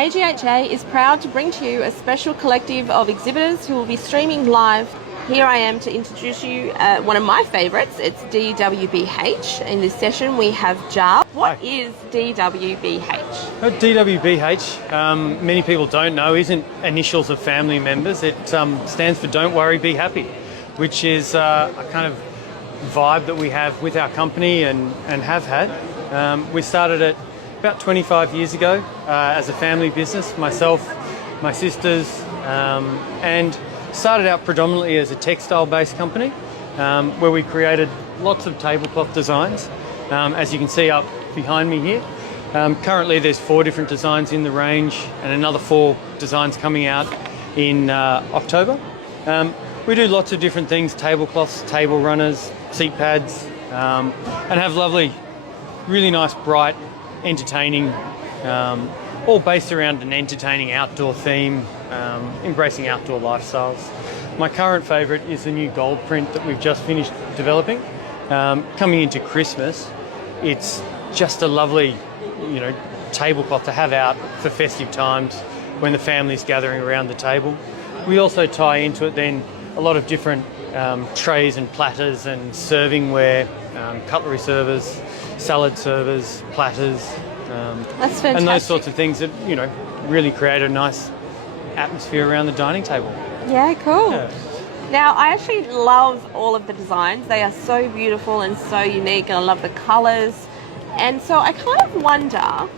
AGHA is proud to bring to you a special collective of exhibitors who will be streaming live. Here I am to introduce you one of my favourites. It's DWBH. In this session we have Jar. What is DWBH? DWBH, many people don't know, isn't initials of family members. It stands for Don't Worry, Be Happy, which is a kind of vibe that we have with our company and have had. We started it about 25 years ago as a family business, myself, my sisters, and started out predominantly as a textile-based company where we created lots of tablecloth designs, as you can see up behind me here. Currently there's 4 different designs in the range and another 4 designs coming out in October. We do lots of different things: tablecloths, table runners, seat pads, and have lovely, really nice, bright, entertaining, all based around an entertaining outdoor theme, embracing outdoor lifestyles. My current favourite is the new gold print that we've just finished developing. Coming into Christmas, it's just a lovely, tablecloth to have out for festive times when the family's gathering around the table. We also tie into it then a lot of different trays and platters and serving ware, cutlery servers, salad servers, platters, That's fantastic. and those sorts of things that really create a nice atmosphere around the dining table. Yeah, cool. Yeah. Now, I actually love all of the designs. They are so beautiful and so unique, and I love the colours. And so I kind of wonder,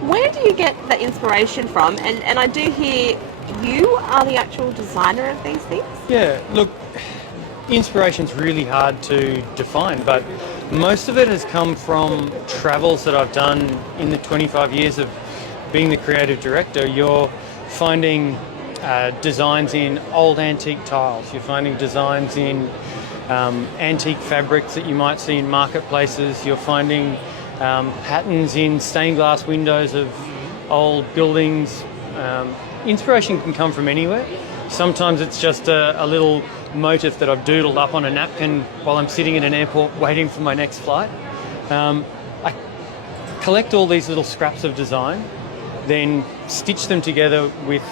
where do you get the inspiration from? And I do hear you are the actual designer of these things? Yeah, look, inspiration's really hard to define, but most of it has come from travels that I've done in the 25 years of being the creative director. You're finding designs in old antique tiles. You're finding designs in antique fabrics that you might see in marketplaces. You're finding patterns in stained glass windows of old buildings. Inspiration can come from anywhere. Sometimes it's just a little motif that I've doodled up on a napkin while I'm sitting at an airport waiting for my next flight. I collect all these little scraps of design, then stitch them together with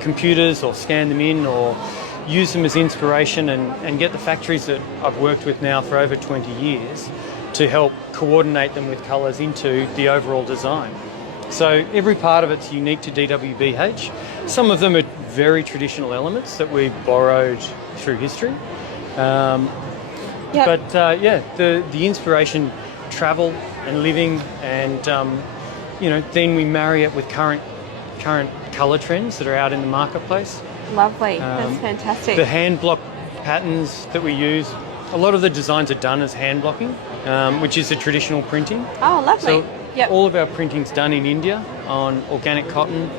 computers, or scan them in, or use them as inspiration, and get the factories that I've worked with now for over 20 years to help coordinate them with colours into the overall design. So every part of it's unique to DWBH. Some of them are very traditional elements that we've borrowed through history. Yep. But the inspiration, travel and living, and then we marry it with current colour trends that are out in the marketplace. Lovely. That's fantastic. The hand block patterns that we use, a lot of the designs are done as hand blocking, which is a traditional printing. Oh, lovely. So Yep. all of our printing's done in India on organic cotton.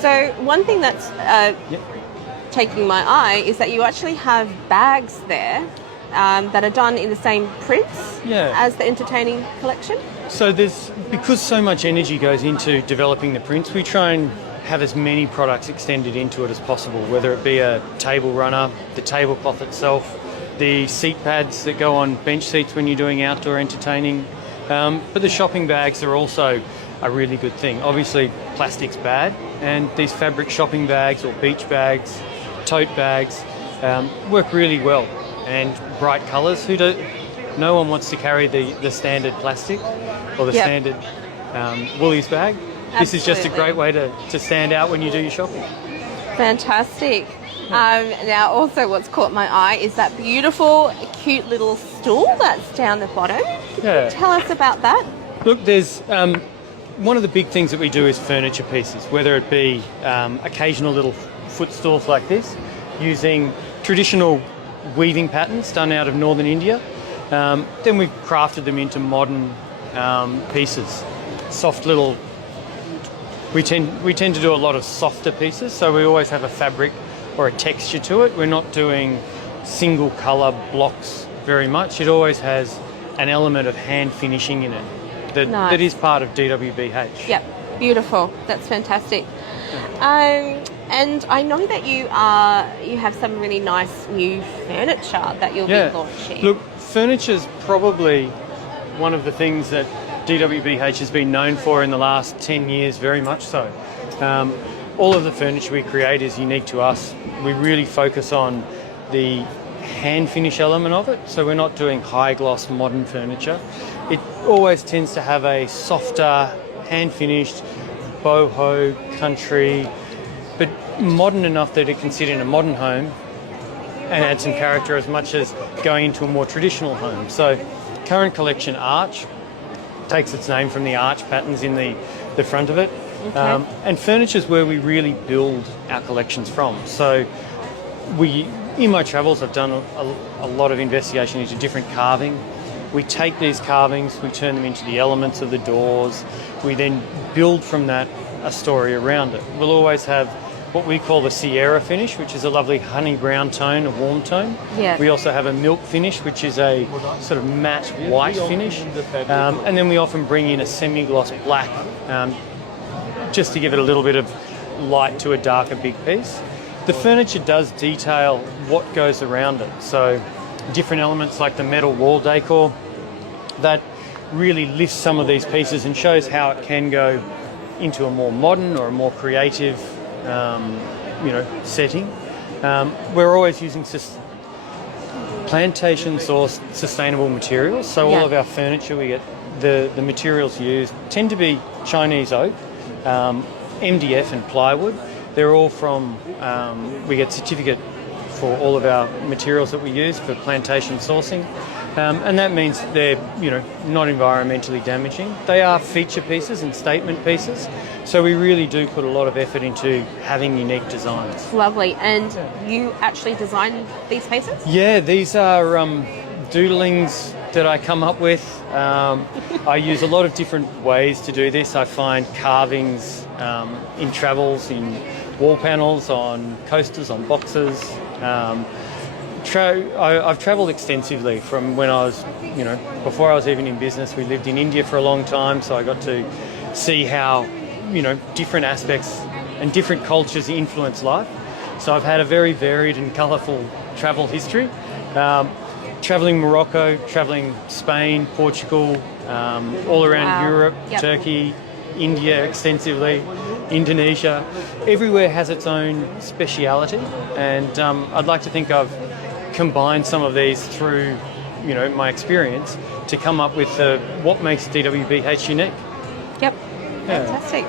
So one thing that's taking my eye is that you actually have bags there that are done in the same prints as the entertaining collection. So because so much energy goes into developing the prints, we try and have as many products extended into it as possible, whether it be a table runner, the tablecloth itself, the seat pads that go on bench seats when you're doing outdoor entertaining. But the shopping bags are also a really good thing. Obviously, plastic's bad, and these fabric shopping bags or beach bags, tote bags, work really well. And bright colours. No one wants to carry the standard plastic or the standard Woolies bag. Absolutely. This is just a great way to stand out when you do your shopping. Fantastic. Now, also what's caught my eye is that beautiful, cute little stool that's down the bottom. Can you tell us about that? Look, there's one of the big things that we do is furniture pieces, whether it be occasional little footstools like this, using traditional weaving patterns done out of northern India. Then we've crafted them into modern pieces, soft little. We tend to do a lot of softer pieces, so we always have a fabric or a texture to it. We're not doing single colour blocks very much. It always has an element of hand finishing in it that is part of DWBH. Yep, beautiful. That's fantastic. And I know that you have some really nice new furniture that you'll be launching. Look, furniture's probably one of the things that DWBH has been known for in the last 10 years, very much so. All of the furniture we create is unique to us. We really focus on the hand finish element of it, so we're not doing high gloss modern furniture. It always tends to have a softer, hand finished, boho, country, but modern enough that it can sit in a modern home and add some character as much as going into a more traditional home. So current collection Arch takes its name from the arch patterns in the front of it. Okay. And furniture is where we really build our collections from. So in my travels, I've done a lot of investigation into different carving. We take these carvings, we turn them into the elements of the doors. We then build from that a story around it. We'll always have what we call the Sierra finish, which is a lovely honey brown tone, a warm tone. Yeah. We also have a milk finish, which is a sort of matte white finish. And then we often bring in a semi-gloss black, just to give it a little bit of light to a darker big piece. The furniture does detail what goes around it. So different elements like the metal wall decor, that really lifts some of these pieces and shows how it can go into a more modern or a more creative setting. We're always using plantation sourced sustainable materials. So all of our furniture, we get the materials used tend to be Chinese oak, MDF and plywood. They're all from, we get certificate for all of our materials that we use for plantation sourcing. And that means they're, not environmentally damaging. They are feature pieces and statement pieces. So we really do put a lot of effort into having unique designs. Lovely. And you actually design these pieces? Yeah, these are doodlings that I come up with. I use a lot of different ways to do this. I find carvings in travels, in wall panels, on coasters, on boxes. I've travelled extensively from when I was, before I was even in business. We lived in India for a long time, so I got to see how, different aspects and different cultures influence life. So I've had a very varied and colourful travel history. Travelling Morocco, travelling Spain, Portugal, all around Europe, Turkey, India extensively, Indonesia. Everywhere has its own speciality, and I'd like to think I've combined some of these through, my experience to come up with what makes DWBH unique. Yep, fantastic.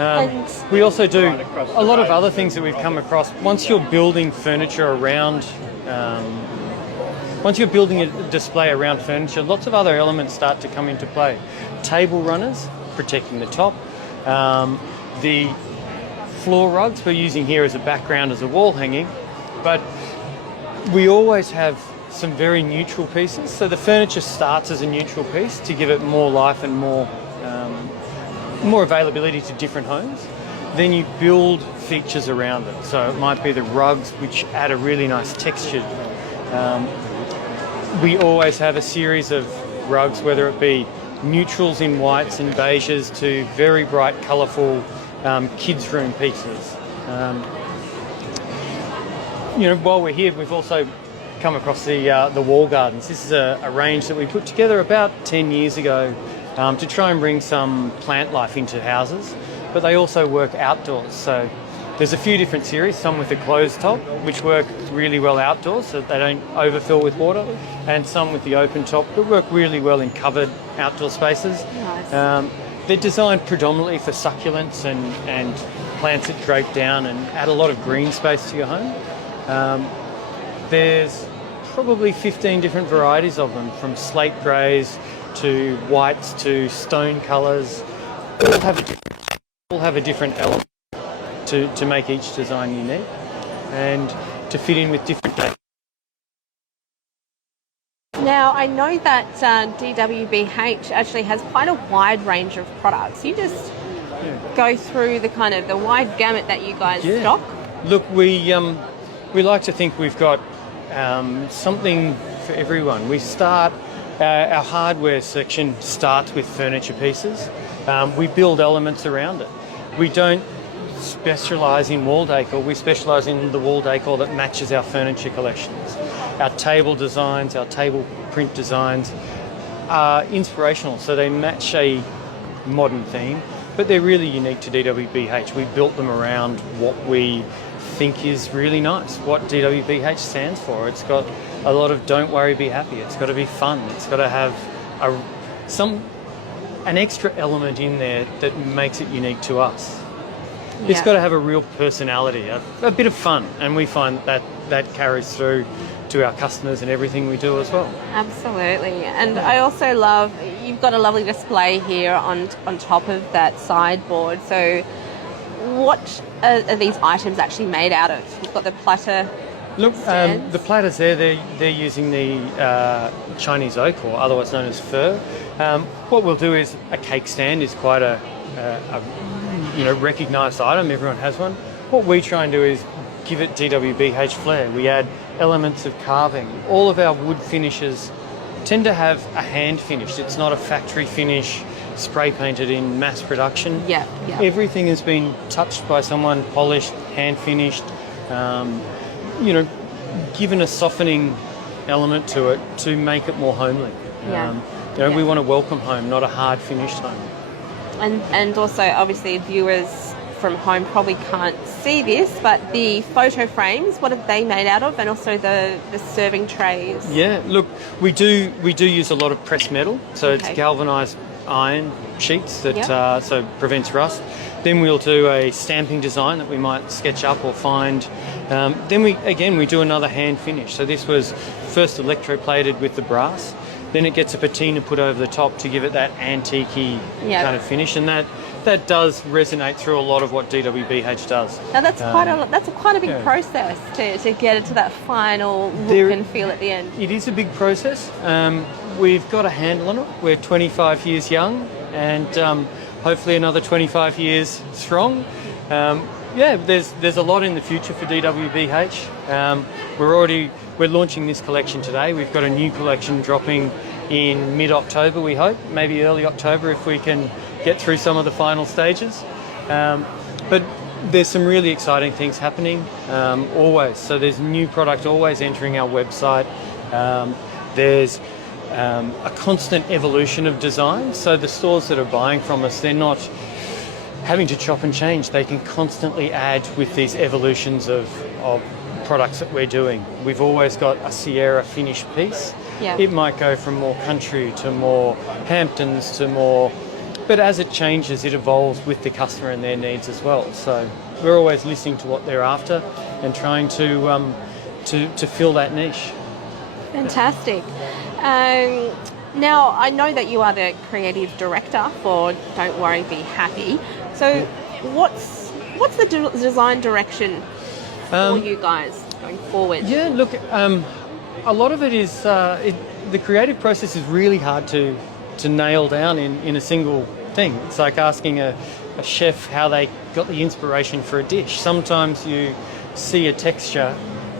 And we also do a lot of other things that we've come across. Once you're building furniture around, once you're building a display around furniture, lots of other elements start to come into play. Table runners, protecting the top. The floor rugs we're using here as a background, as a wall hanging, but we always have some very neutral pieces. So the furniture starts as a neutral piece to give it more life and more availability to different homes. Then you build features around it. So it might be the rugs, which add a really nice texture. We always have a series of rugs, whether it be neutrals in whites and beiges to very bright, colourful kids' room pieces. While we're here, we've also come across the wall gardens. This is a range that we put together about 10 years ago to try and bring some plant life into houses, but they also work outdoors. So there's a few different series, some with a closed top, which work really well outdoors so that they don't overfill with water, and some with the open top that work really well in covered outdoor spaces. Nice. They're designed predominantly for succulents and plants that drape down and add a lot of green space to your home. There's probably 15 different varieties of them, from slate greys to whites to stone colours. All have a different element to make each design unique and to fit in with different dates. Now, I know that DWBH actually has quite a wide range of products. You just go through the wide gamut that you guys stock. Look, we like to think we've got something for everyone. We start, our hardware section starts with furniture pieces. We build elements around it. We don't specialise in wall decor, we specialise in the wall decor that matches our furniture collections. Our table designs, our table print designs are inspirational, so they match a modern theme, but they're really unique to DWBH. We built them around what we think is really nice, what DWBH stands for. It's got a lot of don't worry, be happy. It's got to be fun. It's got to have an extra element in there that makes it unique to us. Yeah. It's got to have a real personality, a bit of fun, and we find that carries through to our customers and everything we do as well. Absolutely. And I also love, you've got a lovely display here on top of that sideboard. So what are these items actually made out of? You've got the platter. Look, the platters there, they're using the Chinese oak, or otherwise known as fir. What we'll do is, a cake stand is quite a recognised item. Everyone has one. What we try and do is give it DWBH flair. We add elements of carving. All of our wood finishes tend to have a hand finish. It's not a factory finish, spray painted in mass production. Yeah. Everything has been touched by someone, polished, hand finished. Given a softening element to it to make it more homely. We want to welcome home, not a hard finished home. And also, obviously, viewers from home probably can't see this, but the photo frames, what are they made out of? And also the serving trays. Yeah, look, we do use a lot of pressed metal, so it's galvanised iron sheets that so prevents rust. Then we'll do a stamping design that we might sketch up or find. Then we do another hand finish. So this was first electroplated with the brass. Then it gets a patina put over the top to give it that antique-y kind of finish, and that does resonate through a lot of what DWBH does. Now that's quite a big process to get it to that final look and feel at the end. It is a big process. We've got a handle on it. We're 25 years young, and hopefully another 25 years strong. There's a lot in the future for DWBH. We're launching this collection today. We've got a new collection dropping in mid-October, we hope, maybe early October if we can get through some of the final stages. But there's some really exciting things happening always. So there's new product always entering our website. There's a constant evolution of design. So the stores that are buying from us, they're not having to chop and change. They can constantly add with these evolutions of products that we're doing. We've always got a Sierra finish piece. Yeah. It might go from more country to more Hamptons to more, but as it changes, it evolves with the customer and their needs as well. So we're always listening to what they're after and trying to fill that niche. Fantastic. Now, I know that you are the creative director for Don't Worry, Be Happy. So what's the design direction for you guys going forward? Yeah, look, a lot of it is, the creative process is really hard to nail down in a single thing. It's like asking a chef how they got the inspiration for a dish. Sometimes you see a texture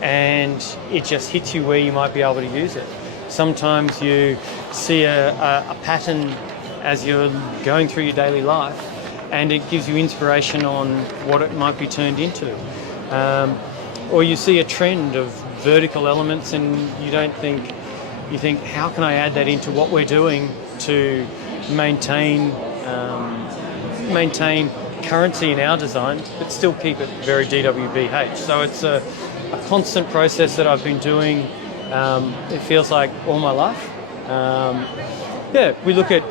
and it just hits you where you might be able to use it. Sometimes you see a pattern as you're going through your daily life and it gives you inspiration on what it might be turned into. Or you see a trend of vertical elements and you think, how can I add that into what we're doing to maintain currency in our design, but still keep it very DWBH. So it's a constant process that I've been doing. It feels like all my life. We look at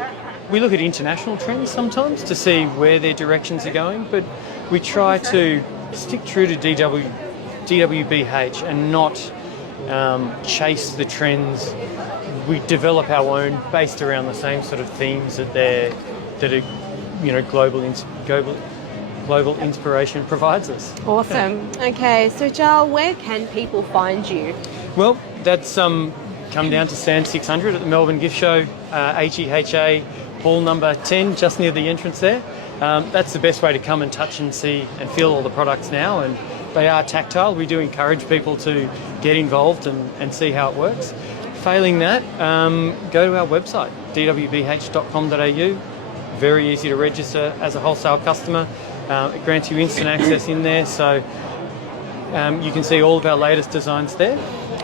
international trends sometimes to see where their directions are going, but we try to stick true to DWBH and not chase the trends. We develop our own based around the same sort of themes that are global inspiration provides us. Awesome. Okay, so Giles, where can people find you? Well, that's come down to stand 600 at the Melbourne Gift Show, HEHA hall number 10, just near the entrance there. That's the best way to come and touch and see and feel all the products now, and they are tactile. We do encourage people to get involved and see how it works. Failing that, go to our website, dwbh.com.au. Very easy to register as a wholesale customer. It grants you instant access in there, so you can see all of our latest designs there.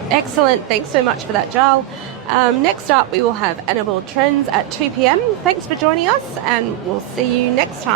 Excellent. Thanks so much for that, Giles. Next up, we will have Annabelle Trends at 2 p.m. Thanks for joining us, and we'll see you next time.